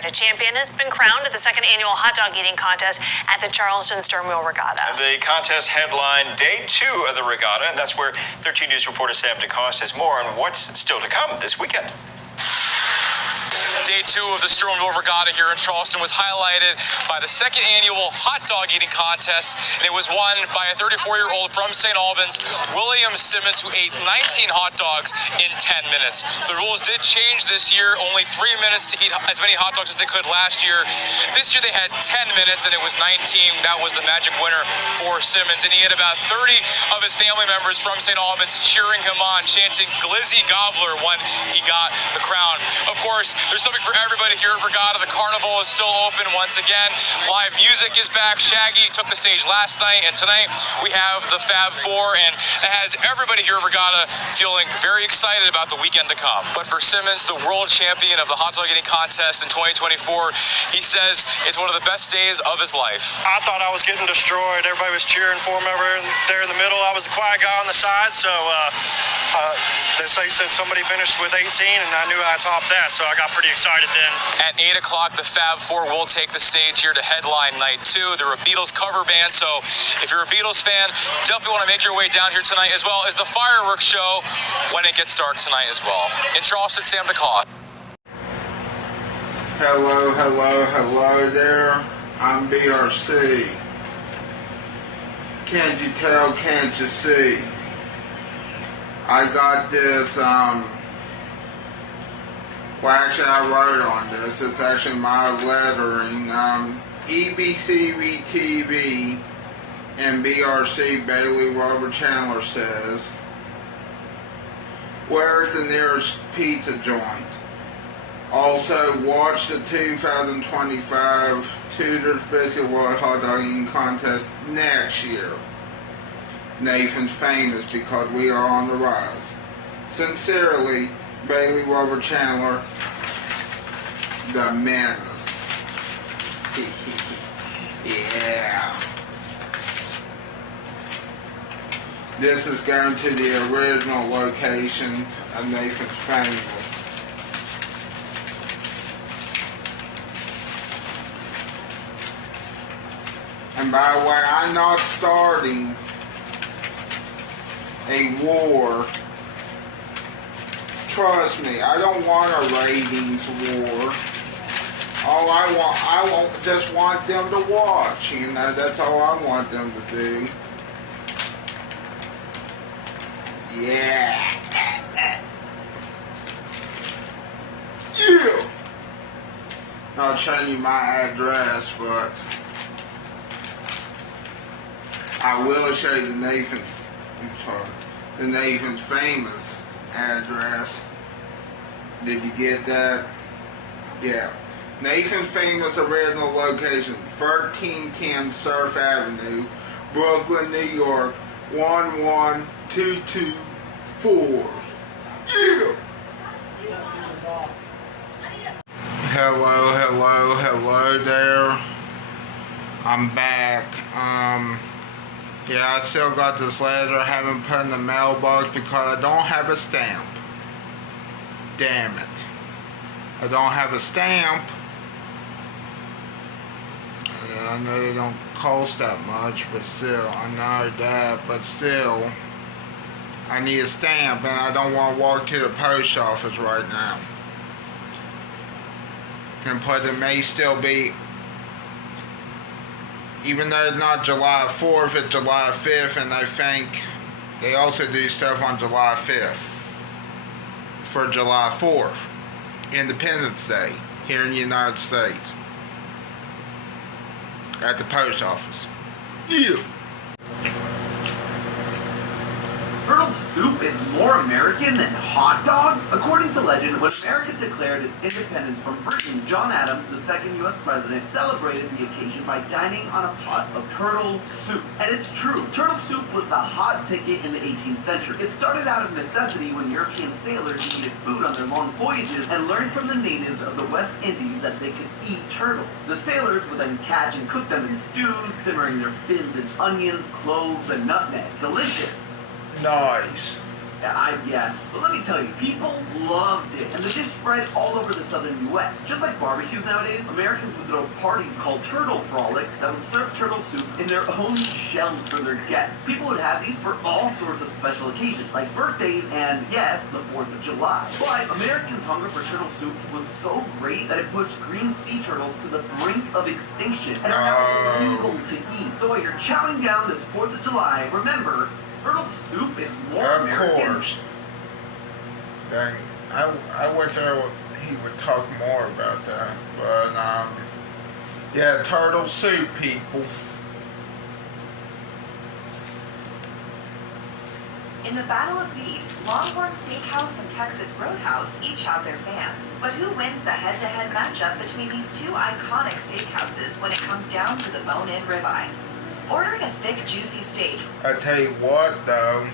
right, a champion has been crowned at the second annual hot dog eating contest at the Charleston Stern Wheel Regatta. The contest headlined day 2 of the regatta, and that's where 13 News reporter Sam DeCoste has more on what's still to come this weekend. Day 2 of the Stern Wheel Regatta here in Charleston was highlighted by the second annual hot dog eating contest, and it was won by a 34-year-old from St. Albans, William Simmons, who ate 19 hot dogs in 10 minutes. The rules did change this year, only 3 minutes to eat as many hot dogs as they could last year. This year they had 10 minutes, and it was 19. That was the magic winner for Simmons, and he had about 30 of his family members from St. Albans cheering him on, chanting "Glizzy Gobbler" when he got the crown. Of course, there's something for everybody here at Regatta. The carnival is still open once again. Live music is back. Shaggy took the stage last night, and tonight we have the Fab Four, and it has everybody here at Regatta feeling very excited about the weekend to come. But for Simmons, the world champion of the hot dog eating contest in 2024, he says it's one of the best days of his life. I thought I was getting destroyed. Everybody was cheering for him over there in the middle. I was the quiet guy on the side, so they said somebody finished with 18, and I knew I topped that, so I got pretty excited then. At 8 o'clock, the Fab Four will take the stage here to headline night 2. They're a Beatles cover band, so if you're a Beatles fan, definitely want to make your way down here tonight, as well as the fireworks show when it gets dark tonight as well. In Charleston, Sam DeCoste. Hello there. I'm BRC. Can't you tell, can't you see? I got this, well, actually, I wrote on this. It's actually my lettering. EBCVtv and BRC Bailey Robert Chandler says, "Where's the nearest pizza joint?" Also, watch the 2025 Tudor's Biscuit World Hot Dog Eating Contest next year. Nathan's famous because we are on the rise. Sincerely, Bailey Robert Chandler, the menace. Yeah. This is going to the original location of Nathan's famous. And by the way, I'm not starting a war. Trust me, I don't want a ratings war. All I just want them to watch, you know, that's all I want them to do. Yeah. Yeah. I'll show you my address, but I will show you the Nathan's famous address. Did you get that? Yeah. Nathan's famous original location, 1310 Surf Avenue, Brooklyn, New York, 11224. Yeah! Hello there. I'm back. Yeah, I still got this letter I haven't put in the mailbox because I don't have a stamp. Damn it. I don't have a stamp. Yeah, I know they don't cost that much, but still, I know that, but still, I need a stamp, and I don't want to walk to the post office right now. And plus, it may still be, even though it's not July 4th, it's July 5th, and I think they also do stuff on July 5th for July 4th, Independence Day, here in the United States, at the post office. Yeah. Turtle soup is more American than hot dogs? According to legend, when America declared its independence from Britain, John Adams, the second U.S. president, celebrated the occasion by dining on a pot of turtle soup. And it's true, turtle soup was the hot ticket in the 18th century. It started out of necessity when European sailors needed food on their long voyages and learned from the natives of the West Indies that they could eat turtles. The sailors would then catch and cook them in stews, simmering their fins in onions, cloves, and nutmeg. Delicious. Nice. Yeah, but let me tell you, people loved it, and the dish spread all over the southern U.S. Just like barbecues nowadays, Americans would throw parties called turtle frolics that would serve turtle soup in their own shells for their guests. People would have these for all sorts of special occasions, like birthdays and, yes, the 4th of July. But Americans' hunger for turtle soup was so great that it pushed green sea turtles to the brink of extinction and are now illegal to eat. So while you're chowing down this 4th of July, remember, turtle soup is more American. Of course. Dang, I wish he would talk more about that. But, yeah, turtle soup, people. In the Battle of Beef, Longhorn Steakhouse and Texas Roadhouse each have their fans. But who wins the head-to-head matchup between these two iconic steakhouses when it comes down to the bone-in ribeye? Ordering a thick, juicy steak. I tell you what, though,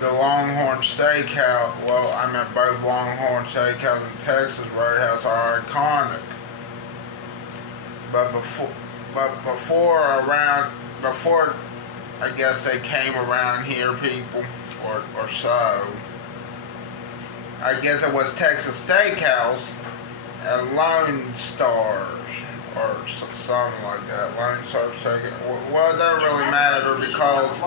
the Longhorn Steakhouse, well, I meant both Longhorn Steakhouse and Texas Roadhouse are iconic. But before I guess they came around here, people, or so, I guess it was Texas Steakhouse and Lone Stars, or something like that. Lone Star Steakhouse. Well, it doesn't really matter because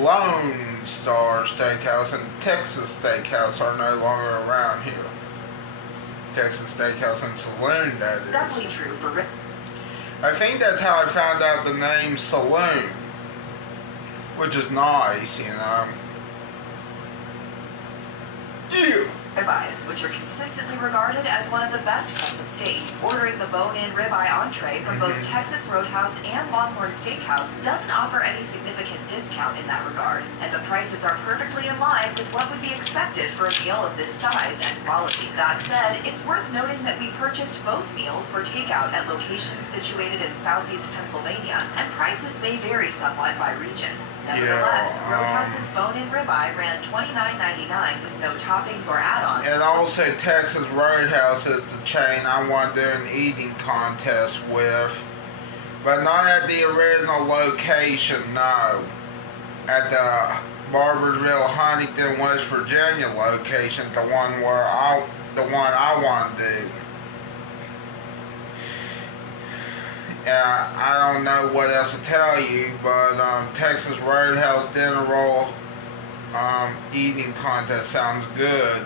Lone Star Steakhouse and Texas Steakhouse are no longer around here. Texas Steakhouse and Saloon, that is. Definitely true for Rick. I think that's how I found out the name Saloon, which is nice, you know. Ew. Ribeyes, which are consistently regarded as one of the best cuts of steak. Ordering the bone-in ribeye entree from both Texas Roadhouse and Longhorn Steakhouse doesn't offer any significant discount in that regard, and the prices are perfectly in line with what would be expected for a meal of this size and quality. That said, it's worth noting that we purchased both meals for takeout at locations situated in southeast Pennsylvania, and prices may vary somewhat by region. Nevertheless, Roadhouse's bone-in ribeye ran $29.99 with no toppings or add-ons. And also Texas Roadhouse is the chain I want to do an eating contest with. But not at the original location, no. At the Barbersville, Huntington, West Virginia location, the one I want to do. Yeah, I don't know what else to tell you, but Texas Roadhouse dinner roll eating contest sounds good.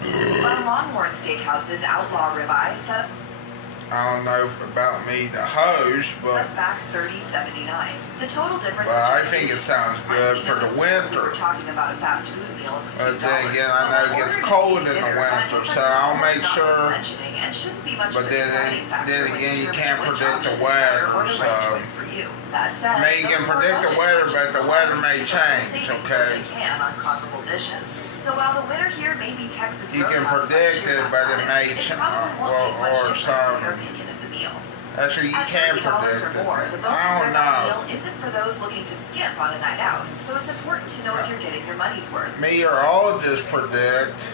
While Longhorn Steakhouse's outlaw ribeye set up I don't know about me, the host, but back $30.79. The total difference. Well, I think it sounds good for the winter. We're talking about a fast food meal of a few But then dollars. again, I know it gets cold in the winter, so I'll make sure. And shouldn't be much But of a deciding factor then when again, you can't determining which predict the option is better or weather, the so. right choice for you. That said, I mean, you can those predict the budget weather, but purchases the will weather always may give you change, savings okay? if they can on comparable dishes. So while the winner here may be Texas You can Roadhouse, predict sheer it, but it mathematics, may it change, probably won't make much or difference in some. your opinion of the meal. Actually, you At can't $30 predict or it. more, the bone I don't ribeye know. meal isn't for those looking to skimp on a night out, so it's important to know if you're getting your money's worth. Me or I'll just predict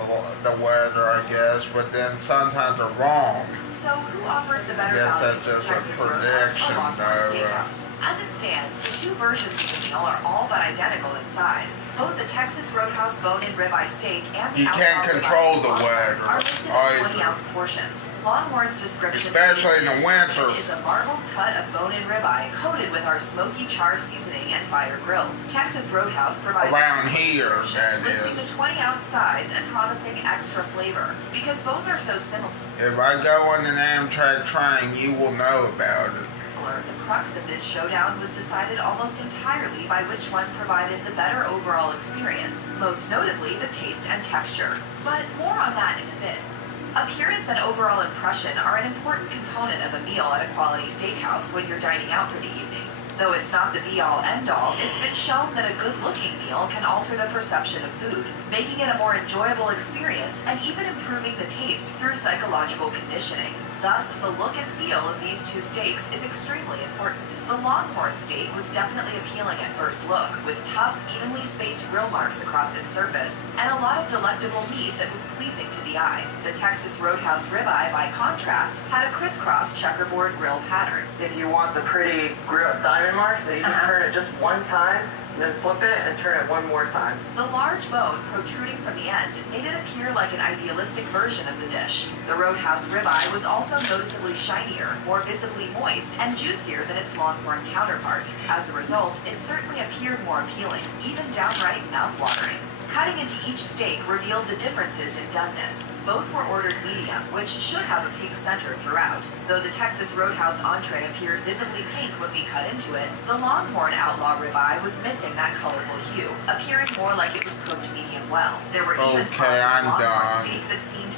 the weather, I guess, but then sometimes they're wrong. So who offers the better I guess value that's to just a Texas Roadhouse prediction, or Longhorn though, Steakhouse? As it stands, the two versions of the meal are all but identical in size. Both the Texas Roadhouse bone-in ribeye steak and the You can't outlaw control ribeye the Longhorn weather are listed either. as 20-ounce portions. Longhorn's description, Especially in the winter. is a marbled cut of bone-in ribeye coated with our smoky char seasoning and fire grilled. Texas Roadhouse provides Around a here, that listing is. the 20-ounce size and promising extra flavor. Because both are so similar, If I go on an Amtrak train, you will know about it. the crux of this showdown was decided almost entirely by which one provided the better overall experience, most notably the taste and texture. But more on that in a bit. Appearance and overall impression are an important component of a meal at a quality steakhouse when you're dining out for the evening. Though it's not the be-all, end-all, it's been shown that a good-looking meal can alter the perception of food, making it a more enjoyable experience and even improving the taste through psychological conditioning. Thus, the look and feel of these two steaks is extremely important. The Longhorn steak was definitely appealing at first look, with tough, evenly spaced grill marks across its surface, and a lot of delectable meat that was pleasing to the eye. The Texas Roadhouse ribeye, by contrast, had a crisscross checkerboard grill pattern. If you want the pretty grill diamond marks, so you just turn it just one time, then flip it and turn it one more time. The large bone protruding from the end made it appear like an idealistic version of the dish. The Roadhouse ribeye was also noticeably shinier, more visibly moist, and juicier than its Longhorn counterpart. As a result, it certainly appeared more appealing, even downright mouth-watering. Cutting into each steak revealed the differences in doneness. Both were ordered medium, which should have a pink center throughout. Though the Texas Roadhouse entree appeared visibly pink when we cut into it, the Longhorn Outlaw ribeye was missing that colorful hue, appearing more like it was cooked medium well. There were even spots of Longhorn steak that seemed